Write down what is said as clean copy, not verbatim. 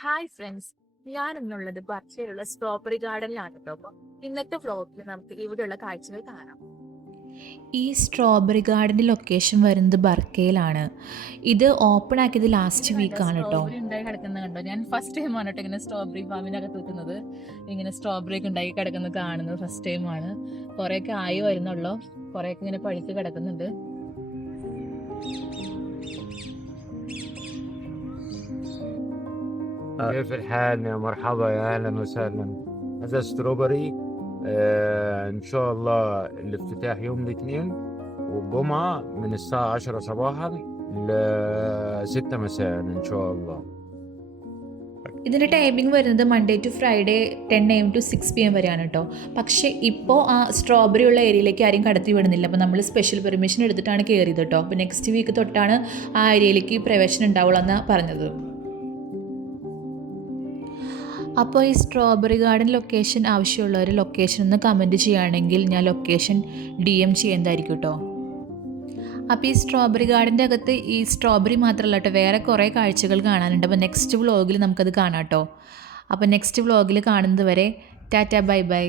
Hi friends, ഞാനിന്നുള്ളത് ബർച്ചയിലുള്ള strawberry ഗാർഡനിലാണ് കേട്ടോ. അപ്പോൾ ഇന്നത്തെ വ്ലോഗിൽ നമുക്ക് ഇവിടെയുള്ള കാഴ്ചകൾ കാണാം. ഈ സ്ട്രോബെറി ഗാർഡൻ്റെ ലൊക്കേഷൻ വരുന്നത് ബർക്കയിലാണ്. ഇത് ഓപ്പൺ ആക്കിയത് ഇത് ലാസ്റ്റ് കണ്ടോ വീക്കാണ് കേട്ടോ. സ്ട്രോബെറി ഉണ്ടായി കിടക്കുന്നത് കണ്ടോ? ഞാൻ ഫസ്റ്റ് ടൈമാണ് കേട്ടോ ഇങ്ങനെ സ്ട്രോബെറി ഫാമിനകത്ത് എത്തുന്നത്. ഇങ്ങനെ സ്ട്രോബെറി ഒക്കെ ഉണ്ടായി കിടക്കുന്നത് കാണുന്നത് ഫസ്റ്റ് ടൈമാണ്. കുറേയൊക്കെ ആയി വരുന്നുള്ളൂ, കുറേയൊക്കെ ഇങ്ങനെ പഴുത്ത് കിടക്കുന്നുണ്ട്. كيف الحال؟ يا مرحبا، يا اهلا وسهلا. هذا ستروبري. ان شاء الله الافتتاح يوم الاثنين والجمعة من الساعة 10 صباحا ل 6 مساء ان شاء الله. ഇതിൻ്റെ ടൈമിംഗ് വരുന്നത് Monday to Friday 10 AM to 6 PM വരെയാണ് കേട്ടോ. പക്ഷേ ഇപ്പോൾ ആ സ്ട്രോബെറി ഉള്ള ഏരിയയിലേക്ക് ആരും കടത്തി വിടുന്നില്ല. അപ്പോൾ നമ്മൾ സ്പെഷ്യൽ പെർമിഷൻ എടുത്തിട്ടാണ് കയറിയത് കേട്ടോ. അപ്പോൾ നെക്സ്റ്റ് വീക്ക് തൊട്ടാണ് ആ ഏരിയയിലേക്ക് പ്രവേശനം ഉണ്ടാവുള്ളൂ എന്നാണ് പറഞ്ഞത്. അപ്പോൾ ഈ സ്ട്രോബെറി ഗാർഡൻ ലൊക്കേഷൻ ആവശ്യമുള്ളവർ ലൊക്കേഷൻ ഒന്ന് കമൻറ്റ് ചെയ്യുകയാണെങ്കിൽ ഞാൻ ലൊക്കേഷൻ DM ചെയ്യുന്നതായിരിക്കും കേട്ടോ. അപ്പോൾ ഈ സ്ട്രോബെറി ഗാർഡൻ്റെ അകത്ത് ഈ സ്ട്രോബെറി മാത്രമല്ല കേട്ടോ, വേറെ കുറേ കാഴ്ചകൾ കാണാനുണ്ട്. അപ്പോൾ നെക്സ്റ്റ് വ്ളോഗിൽ നമുക്കത് കാണാം കേട്ടോ. അപ്പോൾ നെക്സ്റ്റ് വ്ളോഗിൽ കാണുന്നത് വരെ ടാറ്റ ബൈ ബൈ.